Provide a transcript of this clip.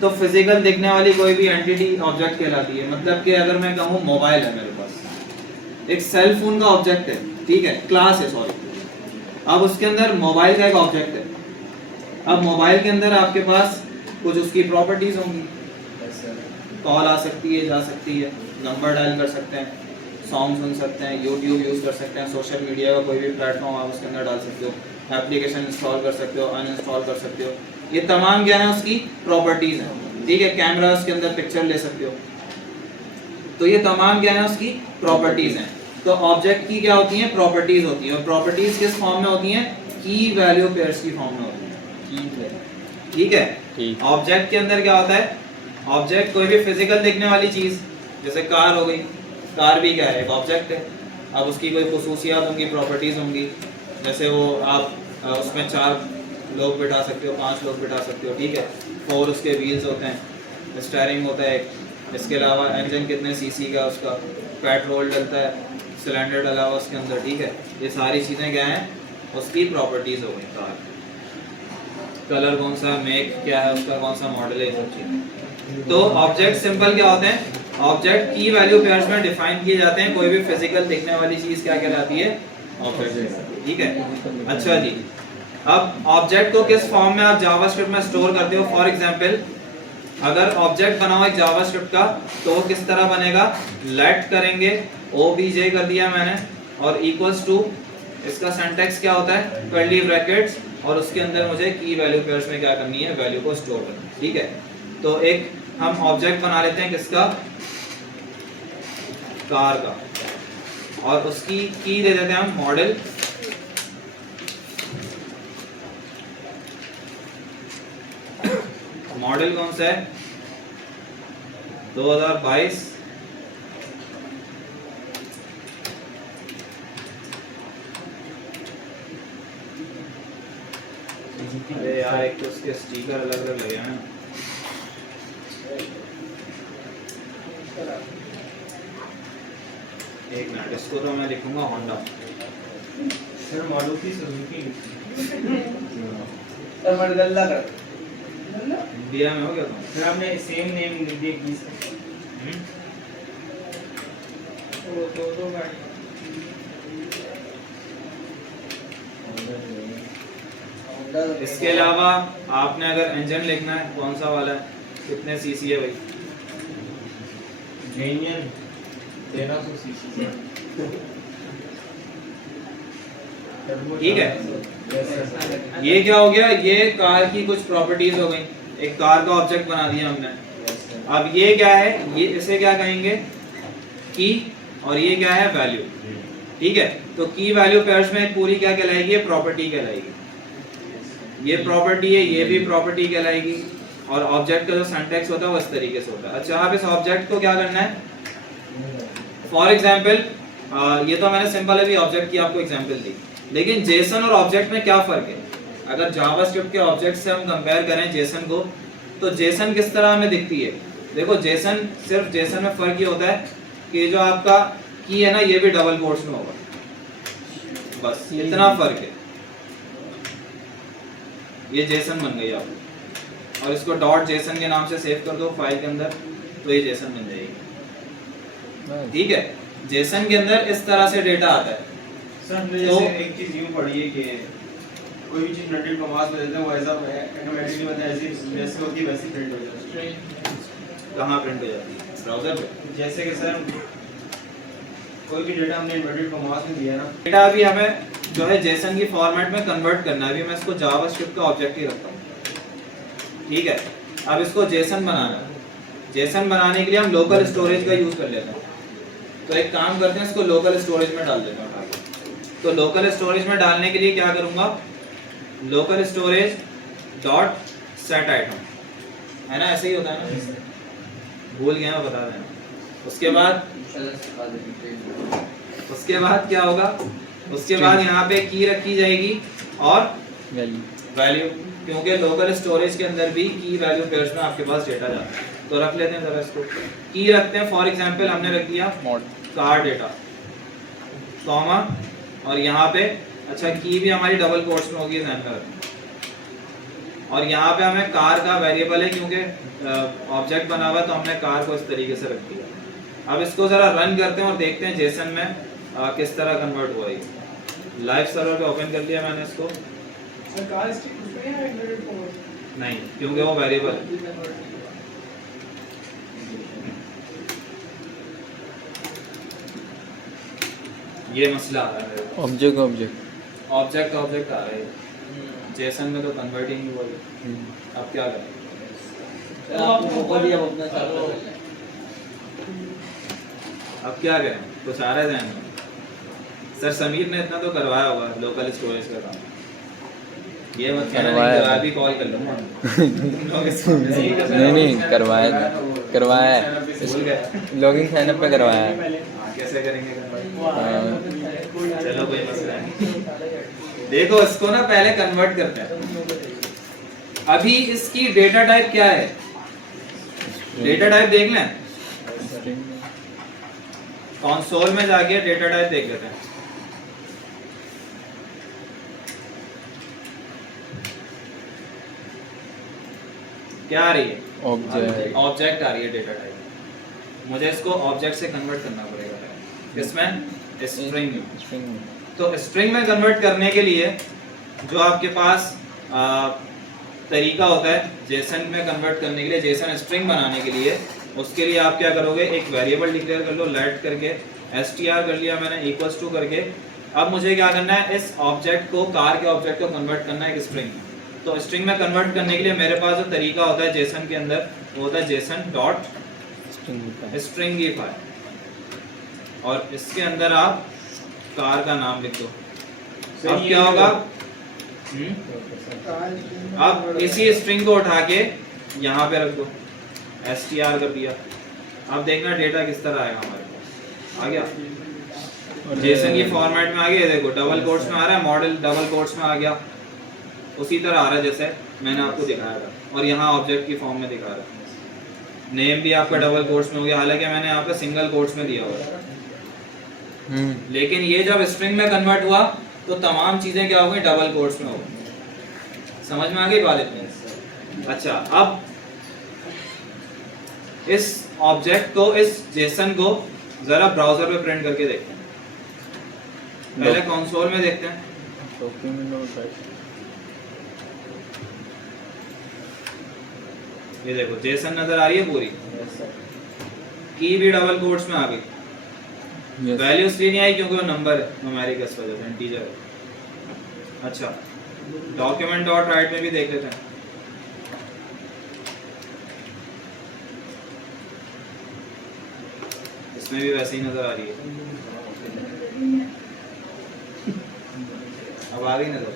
तो फिजिकल दिखने वाली कोई भी एंटिटी ऑब्जेक्ट कहलाती है। मतलब कि अगर मैं कहूँ मोबाइल है मेरे पास, एक सेल फोन का ऑब्जेक्ट है, ठीक है, क्लास है सॉरी, अब उसके अंदर मोबाइल का एक ऑब्जेक्ट है। अब मोबाइल के अंदर आपके पास कुछ उसकी प्रॉपर्टीज होंगी, कॉल आ सकती है, जा सकती है, नंबर डायल कर सकते हैं, सॉन्ग सुन सकते हैं, यूट्यूब यूज़ कर सकते हैं, सोशल मीडिया का कोई भी प्लेटफॉर्म आप उसके अंदर डाल सकते हो, एप्लीकेशन इंस्टॉल कर सकते हो, अनइंस्टॉल कर सकते हो। ये तमाम क्या है उसकी प्रॉपर्टीज़ हैं, ठीक है। कैमरा उसके अंदर पिक्चर ले सकते हो, तो ये तमाम क्या है उसकी प्रॉपर्टीज़ हैं। तो ऑब्जेक्ट की क्या होती हैं, प्रॉपर्टीज़ होती हैं। और प्रॉपर्टीज़ किस फॉर्म में होती हैं, की वैल्यू पेयर्स की फॉर्म में होती हैं, ठीक है। ऑब्जेक्ट के अंदर क्या होता है, ऑब्जेक्ट कोई भी फिजिकल दिखने वाली चीज़, जैसे कार हो गई, कार भी क्या है, एक ऑब्जेक्ट है। अब उसकी कोई खुसूसियात होंगी, प्रॉपर्टीज़ होंगी, जैसे वो आप उसमें 4 लोग बिठा सकते हो, 5 लोग बिठा सकते हो, ठीक है। 4 उसके व्हील्स होते हैं, स्टीयरिंग होता है, इसके अलावा इंजन कितने सीसी का, उसका पेट्रोल डलता है, सिलेंडर डला हुआ उसके अंदर, ठीक है। ये सारी चीज़ें क्या हैं, उसकी प्रॉपर्टीज़ हो गई कार। कलर कौन सा, मेक क्या है उसका, कौन सा मॉडल है, ये सब चीज़ें। तो ऑब्जेक्ट सिंपल क्या होते हैं, ऑब्जेक्ट की वैल्यू पेयर्स में डिफाइन किए जाते हैं। कोई भी फिजिकल दिखने वाली चीज़ क्या कहलाती है, ऑब्जेक्ट, ठीक है। अच्छा जी, अब ऑब्जेक्ट को किस फॉर्म में आप जावास्क्रिप्ट में स्टोर करते हो। फॉर एग्जांपल अगर ऑब्जेक्ट बना हुआ है जावास्क्रिप्ट का, तो वो किस तरह बनेगा, लेट करेंगे, obj कर दिया मैंने, और इक्वल्स टू, इसका सिंटैक्स क्या होता है, कर्ली ब्रैकेट्स, और उसके अंदर मुझे की वैल्यू पेयर्स में क्या करनी है, वैल्यू को स्टोर करना है, ठीक है। तो एक हम ऑब्जेक्ट बना लेते हैं किसका, कार का, और उसकी की दे देते हैं हम मॉडल, मॉडल कौन सा है, 2022, अरे यार एक तो उसके स्टिकर अलग अलग लगे हैं। एक मिनट, इसको तो मैं लिखूंगा Honda. Sir Maruti Suzuki sir मत गल्ला कर, इंडिया में हो गया तुम, सर आपने सेम नेम लिख दिया की सर। वो तो गाड़ी इसके अलावा आपने अगर इंजन लिखना है, कौन सा वाला है, कितने सीसी है भाई, जेनियन 1300 सीसी, ठीक है। ये क्या हो गया, ये कार की कुछ प्रॉपर्टीज हो गई, एक कार का ऑब्जेक्ट बना दिया हमने। अब ये क्या है, ये इसे क्या कहेंगे, की, और ये क्या है, वैल्यू, ठीक है। तो की वैल्यू पेयर्स में पूरी क्या कहलाएगी, प्रॉपर्टी कहलाएगी। ये प्रॉपर्टी है, ये भी प्रॉपर्टी कहलाएगी, और ऑब्जेक्ट का जो सिंटैक्स होता है वो इस तरीके से होता है। अच्छा, आप इस ऑब्जेक्ट को क्या करना है, फॉर एग्जांपल ये तो मैंने सिंपल अभी ऑब्जेक्ट की आपको एग्जांपल दी, लेकिन जेसन और ऑब्जेक्ट में क्या फर्क है। अगर जावास्क्रिप्ट के ऑब्जेक्ट से हम कंपेयर करें जेसन को, तो जेसन किस तरह हमें दिखती है, देखो जेसन, सिर्फ जेसन में फर्क ये होता है कि जो आपका की है ना, ये भी डबल कोट्स में होगा, बस इतना फर्क है। ये जेसन बन गई आपको, और इसको डॉट जेसन के नाम से सेव कर दो फाइल के अंदर, तो ये जेसन बन जाएगी, ठीक है। जेसन के अंदर इस तरह से डेटा आता है। सर हमने जैसे एक चीज यूं पढ़ी है कि कोई भी चीज नटेड कॉमास में देते हैं, वो ऐसा ऑटोमेटिकली मतलब ऐसी जैसे होती है वैसी प्रिंट हो जाती है। कहाँ प्रिंट हो जाती है, ब्राउजर पे। जैसे कि सर कोई भी डेटा हमने इन्वर्टेड कॉमास में दिया ना, डेटा अभी हमें जो है जेसन की फॉर्मेट में कन्वर्ट करना है। अभी मैं इसको जावास्क्रिप्ट का ऑब्जेक्ट ही रखता हूँ, ठीक है। अब इसको जेसन बनाना है, जेसन बनाने के लिए हम लोकल स्टोरेज का यूज कर लेते हैं। तो एक काम करते हैं, इसको लोकल स्टोरेज में डाल देते हैं। तो लोकल स्टोरेज में डालने के लिए क्या करूंगा, local storage dot set item, है ना, ऐसे ही होता है ना, भूल गया मैं, बता देना। उसके बाद क्या होगा, उसके बाद यहाँ पे की रखी जाएगी और वैल्यू, क्योंकि लोकल स्टोरेज के अंदर भी की वैल्यू पेयर्स में आपके पास डेटा जाता है। तो रख लेते हैं जरा इसको, की रखते हैं। फॉर एग्जांपल हमने रख दिया कार डेटा, कॉमा, और यहाँ पे अच्छा की भी हमारी डबल कोट्स में होगी, ध्यान में रखना। और यहाँ पे हमें कार का वेरिएबल है क्योंकि ऑब्जेक्ट बना हुआ है, तो हमने कार को इस तरीके से रख दिया। अब इसको ज़रा रन करते हैं और देखते हैं जेसन में किस तरह कन्वर्ट हुआ है। लाइव सर्वर पे ओपन कर लिया मैंने इसको। नहीं, क्योंकि वो वेरिएबल ये मसला आ रहा है। ऑब्जेक्ट ऑब्जेक्ट आ रहा है जेसन में, तो कन्वर्ट ही नहीं हुआ ये। अब क्या करें? अब क्या करें? कुछ आ रहा है ध्यान में? सर समीर ने इतना तो करवाया होगा लोकल स्टोरेज का काम। ये मत कहना नहीं करवाया, अभी कॉल कर लूँगा। नहीं करवाया है, भूल गए? लॉगिन साइन अप पे करवाया है। कैसे करेंगे? चलो कोई मसला नहीं। देखो इसको ना पहले कन्वर्ट करते हैं। अभी इसकी डेटा टाइप क्या है? डेटा टाइप देख लें, कंसोल में जाके डेटा टाइप देख लेते हैं। क्या आ रही है? ऑब्जेक्ट आ रही है डेटा टाइप। मुझे इसको ऑब्जेक्ट से कन्वर्ट करना पड़ेगा। इसमें स्ट्रिंग तो स्ट्रिंग में कन्वर्ट करने के लिए जो आपके पास तरीका होता है जेसन में कन्वर्ट करने के लिए, जेसन स्ट्रिंग बनाने के लिए, उसके लिए आप क्या करोगे? एक वेरिएबल डिक्लेयर कर लो, लेट करके str कर लिया मैंने इक्वल्स टू करके। अब मुझे क्या करना है? इस ऑब्जेक्ट को, कार के ऑब्जेक्ट को कन्वर्ट करना है एक स्ट्रिंग में। तो स्ट्रिंग में कन्वर्ट करने के लिए मेरे पास जो तरीका होता है जेसन के अंदर, वो होता है जेसन डॉट स्ट्रिंगिफाई, और इसके अंदर आप कार का नाम लिख दो। अब क्या होगा? अब इसी स्ट्रिंग को उठा के यहाँ पे रख दो, str कर दिया। अब देखना डेटा किस तरह आएगा हमारे पास। आ गया जेसन की फॉर्मेट में आ गया। देखो डबल कोट्स में आ रहा है, मॉडल डबल कोट्स में आ गया, उसी तरह आ रहा है जैसे मैंने आपको दिखाया था, और यहाँ ऑब्जेक्ट की फॉर्म में दिखा रहा है। नेम भी आपका डबल कोट्स में हो गया, हालांकि मैंने यहाँ पे सिंगल कोट्स में दिया हुआ है। लेकिन ये जब स्ट्रिंग में कन्वर्ट हुआ तो तमाम चीजें क्या हो गई? डबल कोट्स में हो गई। समझ में आ गई बात इतनी? अच्छा, अब इस ऑब्जेक्ट को, इस जेसन को जरा ब्राउजर पे प्रिंट करके देखते हैं। पहले कंसोल में देखते हैं। ये देखो जेसन नजर आ रही है पूरी, की भी डबल कोट्स में आ गई। वैल्यू इसलिए नहीं आई क्योंकि वो नंबर है, न्यूमेरिक इस वजह से, इंटीजर है। अच्छा, डॉक्यूमेंट डॉट राइट में भी देख लेते हैं। इसमें भी वैसे ही नजर आ रही है। अब आ गई नजर।